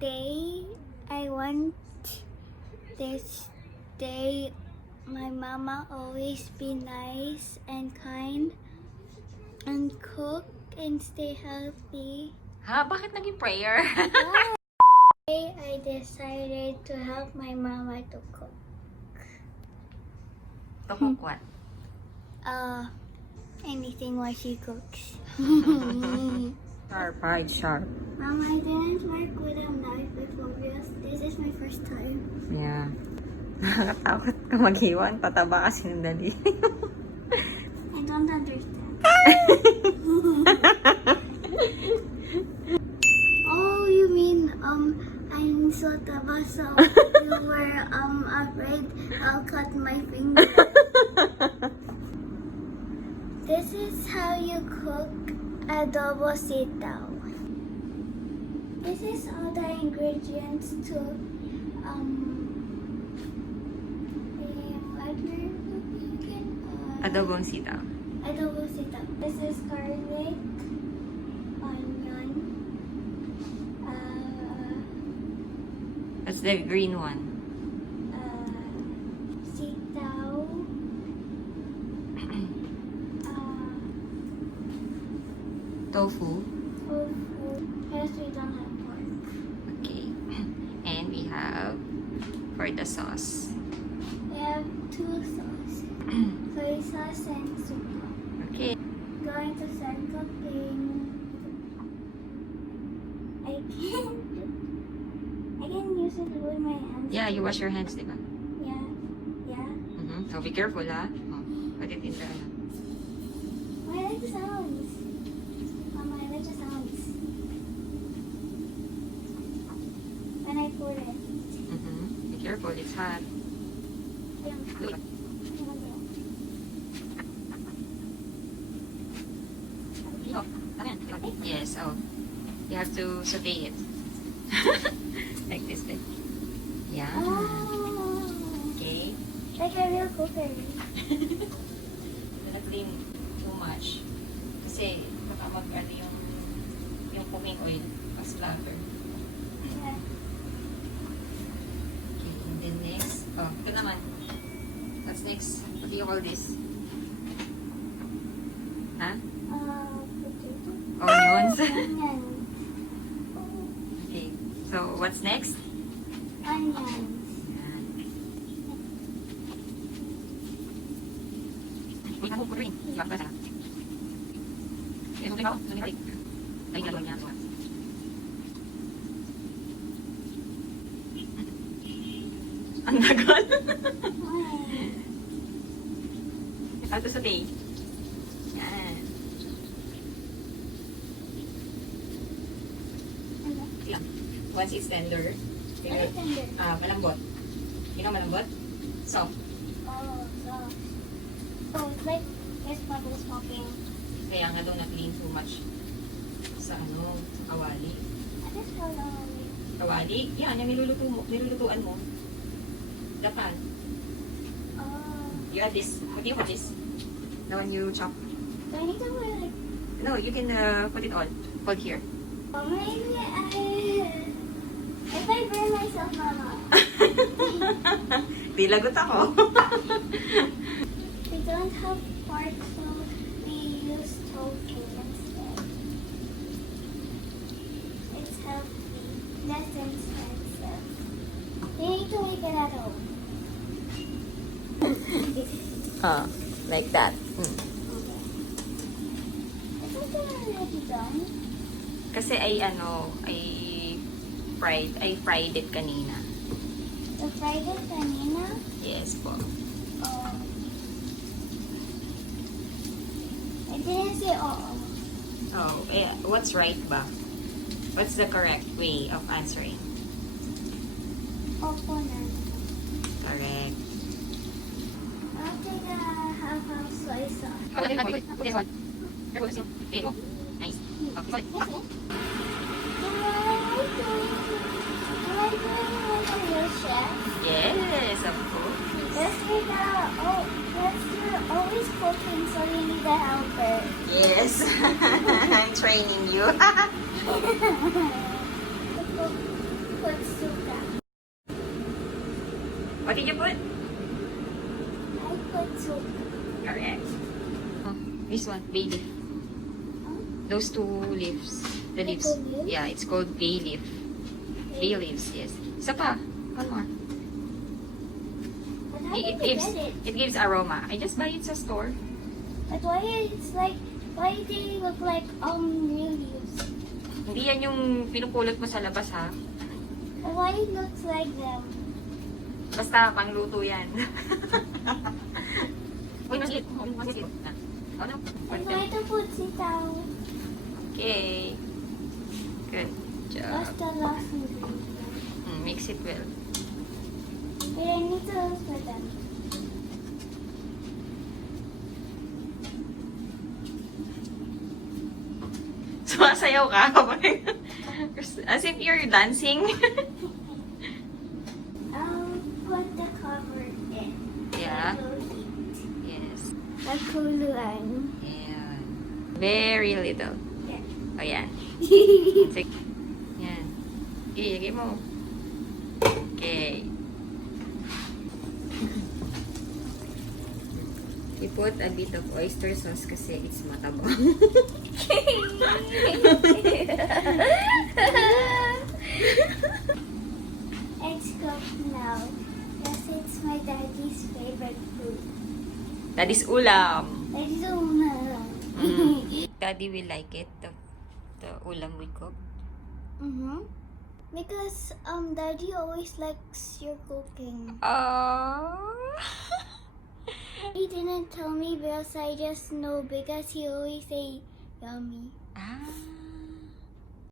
day I want this day my mama always be nice and kind and cook and stay healthy. Ha? Bakit naging prayer? Today I decided to help my mama to cook. To cook what? Anything what she cooks. Sharp, right? Sharp. Mom, I didn't work with a knife before because this is my first time. Yeah. Nakakatakot ka mag-iwan. Pataba kasi ng dali. I don't understand. Oh, you mean I'm so taba, so you were afraid I'll cut my finger. This is how you cook adobo sitaw. This is all the ingredients to Adobong sitaw. adobo sitaw. This is garlic, onion, That's the green one. sitaw, Tofu. tofu. Yes, we don't have pork. Okay. And we have for the sauce. We have two sauces. Soy sauce and suka. Okay. Going to start cooking. I can use it with my hands. Yeah, you wash your hands, diba? Yeah. Yeah. So be careful, ha? Oh, put it in the... I like the sounds. Mama, I like the sounds. When I pour it. Be careful, it's hot. Look. Yes, oh. You have to saute it. Like this thing. Yeah. Oh, Okay. like a real cooker. Don't clean too much. Kasi baka mag-ano yung cooking oil. Splatter. Yeah. Okay, and then next. Oh, ito naman. What's next? What do you call this? Ha? Potato. Onions. Onions. Okay. So, what's next? Onions. Ang tagal. Why? How to saute. Yan. Once it's tender, What is tender? malambot. You know malambot? Soft. Oh, so. Oh, it's like it's bubble smoking. Kaya nga daw na-clean too much sa sa kawali. I just hold on. Kawali? Yan, yung nilulutuan mo. The pan. Oh. You add this. What do you call this? The one you chop. Do I need to put like? No, you can put it on. Hold here. Oh, maybe if I burn myself, Mama. Di lagot ako. We don't have pork, so we use tofu instead. It's healthy, less expensive. You need to make it at home. Like that. Okay. Is it already done? Kasi I fried it kanina. You fried it kanina? Yes po. Oh. I didn't say oo. Oh, what's right ba? What's the correct way of answering? Opo na. Correct. I'll take a half soy sauce. Okay, this one. Okay, nice. Okay. Am I doing like a real chef? Yes, of course. Yes, you're always cooking, so you need a helper. Yes. I'm training you. put suka. What did you put? I put suka. Correct. Oh, this one, bay leaf. Those two leaves. The leaves. Two leaves? Yeah, it's called bay leaf. Bay leaves, yes. Isa pa. One more. But how It did you gives get it? it gives aroma. I just buy it sa store. But why do they look like real leaves? Hindi yan yung pinupulot mo sa labas, ha? But why it looks like them? Basta pangluto yan. Uy, masit. Masit. Ano? I'm going to put sitaw. Okay. Good That's job. the last ingredient. Mix it well. But I need to look for them. Sumasayaw ka. As if you're dancing. Put the cover in. Yeah. It will heat. Yes. Nagkuluan. Ayan. Very little. Yeah. O, yan. Sige. Yan. Okay, lagay mo. Okay. You put a bit of oyster sauce kasi it's matabang. It's cooked now. Yes, it's my daddy's favorite food. That is ulam. Daddy's uma. Daddy will like it, the ulam we cook. Mm-hmm. Because daddy always likes your cooking. He didn't tell me because I just know because he always say yummy. Ah.